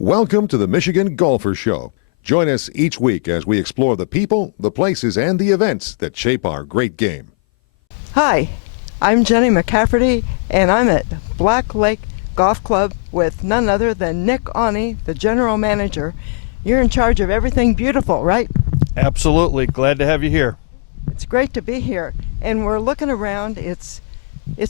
Welcome to the Michigan Golfer Show. Join us each week as we explore the people, the places, and the events that shape our great game. Hi, I'm Jenny McCafferty, and I'm at Black Lake Golf Club with none other than Nick Aune, the general manager. You're in charge of everything beautiful, right? Absolutely. Glad to have you here. It's great to be here, and we're looking around. It's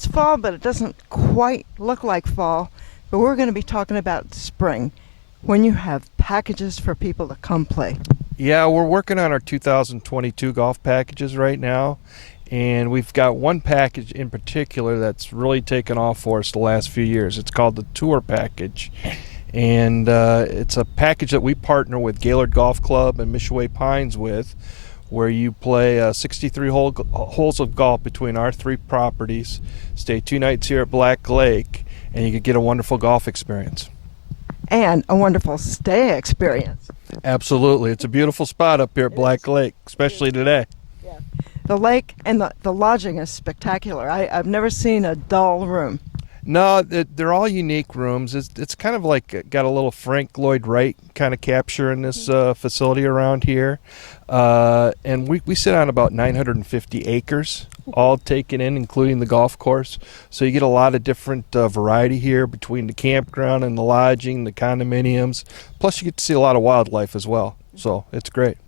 fall, but it doesn't quite look like fall. But we're going to be talking about spring, when you have packages for people to come play. Yeah, we're working on our 2022 golf packages right now, and we've got one package in particular that's really taken off for us the last few years. It's called the Tour Package, and it's a package that we partner with Gaylord Golf Club and Michaywe Pines with, where you play 63 holes of golf between our three properties, stay 2 nights here at Black Lake, and you can get a wonderful golf experience. And a wonderful stay experience. Absolutely. It's a beautiful spot up here at Black Lake, especially today. Yeah. The lake and the lodging is spectacular. I've never seen a dull room. No, they're all unique rooms. It's kind of like got a little Frank Lloyd Wright kind of capture in this facility around here. And we sit on about 950 acres, all taken in, including the golf course. So you get a lot of different variety here between the campground and the lodging, the condominiums. Plus you get to see a lot of wildlife as well. So it's great.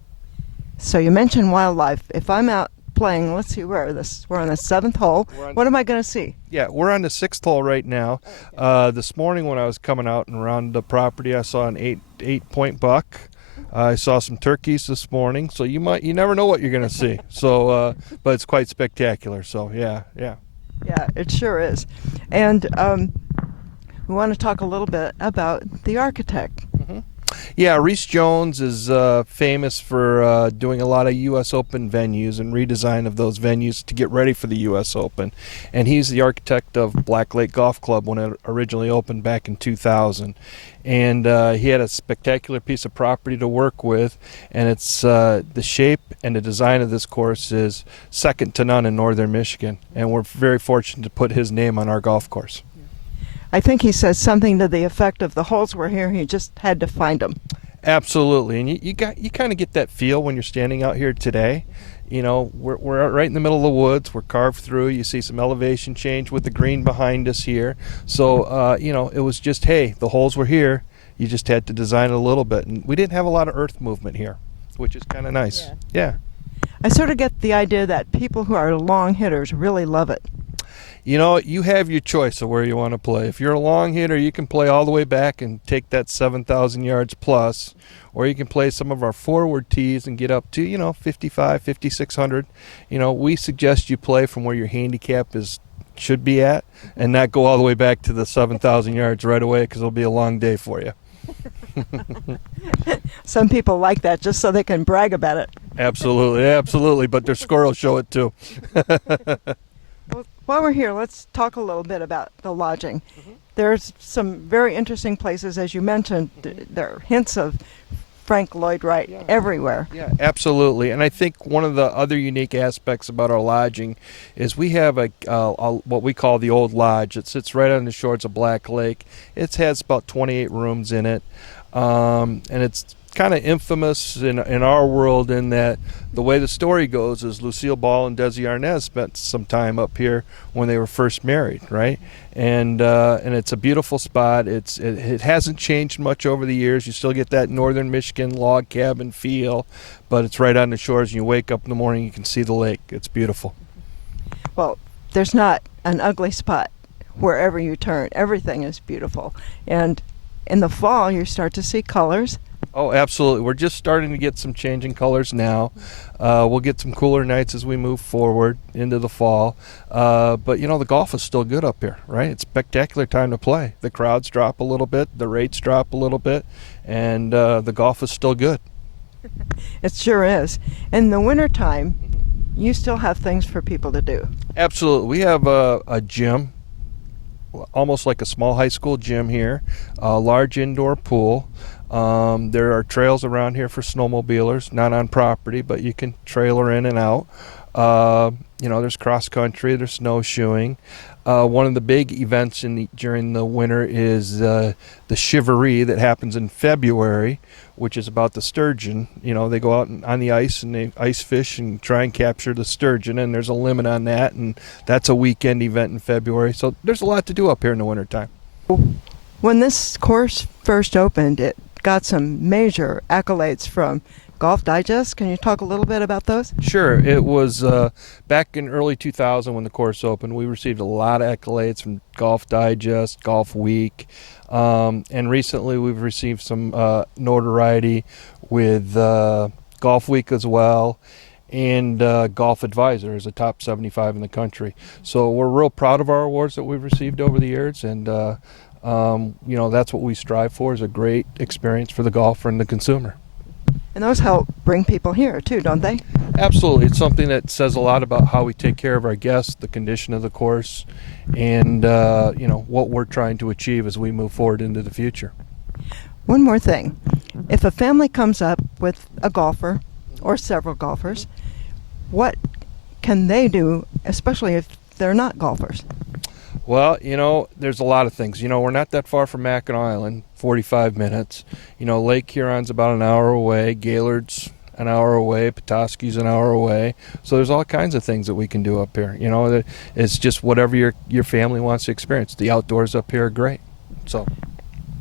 So you mentioned wildlife. If I'm out playing, let's see, we're on the 7th hole. What am I going to see? Yeah, we're on the 6th hole right now. This morning when I was coming out and around the property, I saw an eight-point buck. I saw some turkeys this morning, so you never know what you're going to see. So, but it's quite spectacular. So, yeah. Yeah, it sure is. And we want to talk a little bit about the architect. Mm-hmm. Yeah, Reese Jones is famous for doing a lot of U.S. Open venues and redesign of those venues to get ready for the U.S. Open. And he's the architect of Black Lake Golf Club when it originally opened back in 2000. And he had a spectacular piece of property to work with, and it's the shape and the design of this course is second to none in northern Michigan. And we're very fortunate to put his name on our golf course. I think he says something to the effect of the holes were here, he just had to find them. Absolutely, and you kind of get that feel when you're standing out here today. You know, we're right in the middle of the woods. We're carved through. You see some elevation change with the green behind us here. So, you know, it was just, hey, the holes were here. You just had to design it a little bit. And we didn't have a lot of earth movement here, which is kind of nice. Yeah. I sort of get the idea that people who are long hitters really love it. You know, you have your choice of where you want to play. If you're a long hitter, you can play all the way back and take that 7,000 yards plus, or you can play some of our forward tees and get up to, you know, 55, 5,600. You know, we suggest you play from where your handicap should be at and not go all the way back to the 7,000 yards right away, because it'll be a long day for you. Some people like that just so they can brag about it. Absolutely, but their score will show it too. Well, while we're here, let's talk a little bit about the lodging. Mm-hmm. There's some very interesting places, as you mentioned. There are hints of Frank Lloyd Wright everywhere. Yeah, absolutely. And I think one of the other unique aspects about our lodging is we have a what we call the Old Lodge. It sits right on the shores of Black Lake. It has about 28 rooms in it, and it's kind of infamous in our world in that the way the story goes is Lucille Ball and Desi Arnaz spent some time up here when they were first married, right? And it's a beautiful spot. It hasn't changed much over the years. You still get that northern Michigan log cabin feel, but it's right on the shores. And you wake up in the morning, you can see the lake. It's beautiful. Well, there's not an ugly spot wherever you turn. Everything is beautiful. And in the fall, you start to see colors. Oh, absolutely. We're just starting to get some changing colors now. We'll get some cooler nights as we move forward into the fall. But, you know, the golf is still good up here, right? It's a spectacular time to play. The crowds drop a little bit, the rates drop a little bit, and the golf is still good. It sure is. In the wintertime, you still have things for people to do. Absolutely. We have a gym, almost like a small high school gym here, a large indoor pool. There are trails around here for snowmobilers, not on property, but you can trailer in and out. You know, there's cross country, there's snowshoeing. One of the big events during the winter is the Shivaree that happens in February, which is about the sturgeon. You know, they go out on the ice and they ice fish and try and capture the sturgeon, and there's a limit on that, and that's a weekend event in February. So there's a lot to do up here in the wintertime. When this course first opened, it got some major accolades from Golf Digest. Can you talk a little bit about those? Sure. It was back in early 2000 when the course opened. We received a lot of accolades from Golf Digest, Golf Week, and recently we've received some notoriety with Golf Week as well, and Golf Advisor is a top 75 in the country. So we're real proud of our awards that we've received over the years, and you know, that's what we strive for, is a great experience for the golfer and the consumer. And those help bring people here too, don't they? Absolutely. It's something that says a lot about how we take care of our guests, the condition of the course, and you know, what we're trying to achieve as we move forward into the future. One more thing. If a family comes up with a golfer or several golfers, what can they do, especially if they're not golfers? Well, you know, there's a lot of things. You know, we're not that far from Mackinac Island, 45 minutes. You know, Lake Huron's about an hour away. Gaylord's an hour away. Petoskey's an hour away. So there's all kinds of things that we can do up here. You know, it's just whatever your family wants to experience. The outdoors up here are great. So.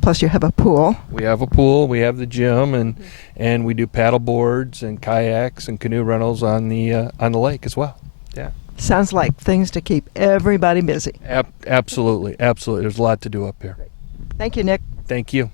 Plus you have a pool. We have a pool. We have the gym, and we do paddle boards and kayaks and canoe rentals on the lake as well. Yeah. Sounds like things to keep everybody busy. Absolutely. Absolutely. There's a lot to do up here. Thank you, Nick. Thank you.